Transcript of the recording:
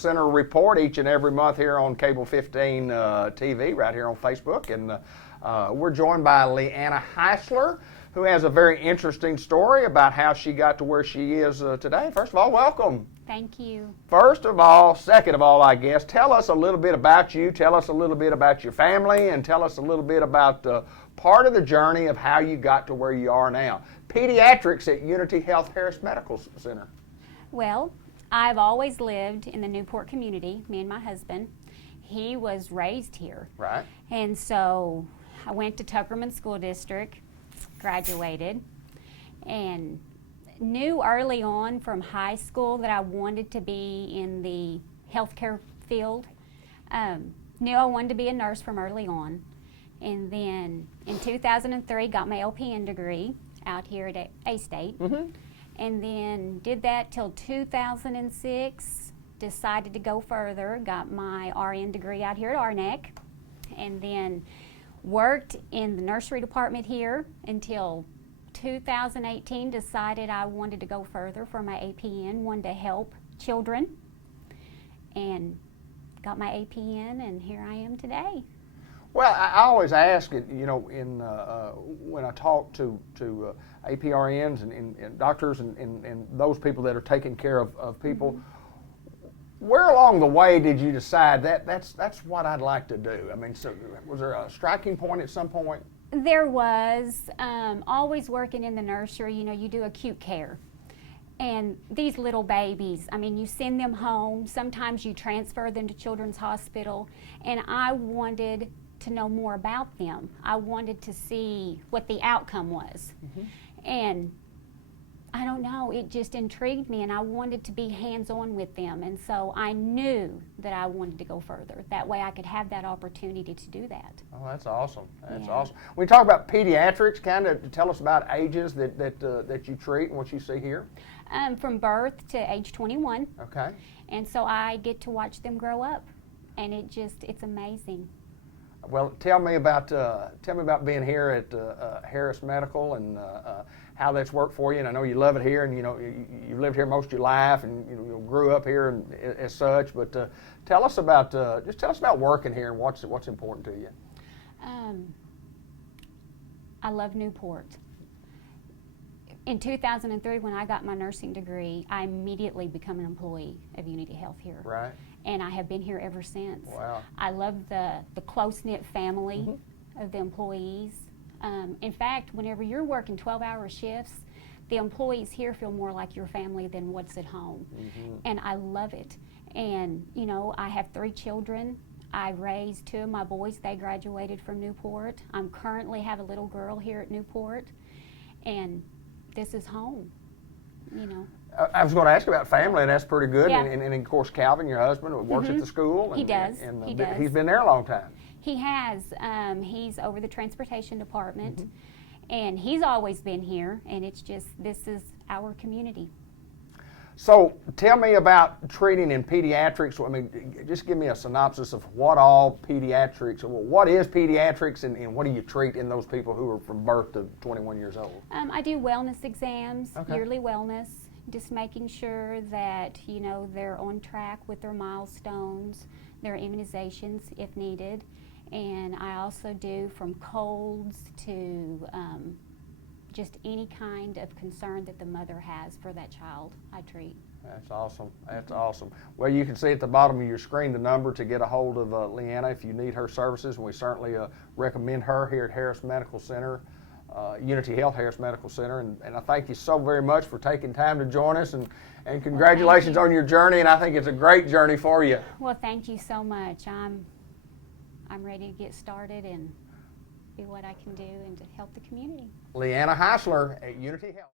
Center report each and every month here on Cable 15 TV, right here on Facebook. And we're joined by Leanna Heisler, who has a very interesting story about how she got to where she is today. First of all, welcome. Thank you. First of all, second of all, I guess, tell us a little bit about you, tell us a little bit about your family, and tell us a little bit about part of the journey of how you got to where you are now. Pediatrics at Unity Health Harris Medical Center. Well, I've always lived in the Newport community, me and my husband. He was raised here. Right. And so I went to Tuckerman School District, graduated, and knew early on from high school that I wanted to be in the healthcare field. Knew I wanted to be a nurse from early on. And then in 2003, got my LPN degree out here at A-State. Mm-hmm. And then did that till 2006, decided to go further, got my RN degree out here at RNEC, and then worked in the nursery department here until 2018, decided I wanted to go further for my APN, wanted to help children, and got my APN, and here I am today. Well, I always ask it, you know, when I talk to APRNs and doctors and those people that are taking care of people, mm-hmm. Where along the way did you decide that's what I'd like to do? I mean, so was there a striking point at some point? There was. Always working in the nursery, you know, you do acute care. And these little babies, I mean, you send them home. Sometimes you transfer them to Children's Hospital. And I wanted to know more about them. I wanted to see what the outcome was. Mm-hmm. And I don't know, it just intrigued me, and I wanted to be hands-on with them. And so I knew that I wanted to go further. That way I could have that opportunity to do that. Oh, that's awesome. That's awesome. When you talk about pediatrics, kind of tell us about ages that you treat and what you see here. From birth to age 21. Okay. And so I get to watch them grow up, and it's amazing. Well, tell me about being here at Harris Medical and how that's worked for you. And I know you love it here, and you know you've lived here most of your life, and you grew up here and as such. But tell us about working here and what's important to you. I love Newport. In 2003, when I got my nursing degree, I immediately became an employee of Unity Health here. Right. And I have been here ever since. Wow. I love the close-knit family mm-hmm. of the employees. In fact, whenever you're working 12-hour shifts, the employees here feel more like your family than what's at home. Mm-hmm. And I love it. And, you know, I have 3 children. I raised 2 of my boys. They graduated from Newport. I currently have a little girl here at Newport. And this is home, you know. I was going to ask about family, and that's pretty good. Yeah. And of course, Calvin, your husband, works mm-hmm. at the school. And, he does. He does. He's been there a long time. He has. He's over the transportation department, mm-hmm. and he's always been here. And it's just, this is our community. So tell me about treating in pediatrics. I mean, just give me a synopsis of what all pediatrics, what is pediatrics, and what do you treat in those people who are from birth to 21 years old? I do wellness exams, okay. Yearly wellness, just making sure that, you know, they're on track with their milestones, their immunizations if needed. And I also do from colds to just any kind of concern that the mother has for that child, I treat. That's awesome. That's awesome. Well, you can see at the bottom of your screen the number to get a hold of Leanna if you need her services, and we certainly recommend her here at Harris Medical Center, Unity Health Harris Medical Center. And I thank you so very much for taking time to join us, and congratulations on your journey, and I think it's a great journey for you. Well, thank you so much. I'm ready to get started and do what I can do and to help the community. Leanna Heisler at Unity Health.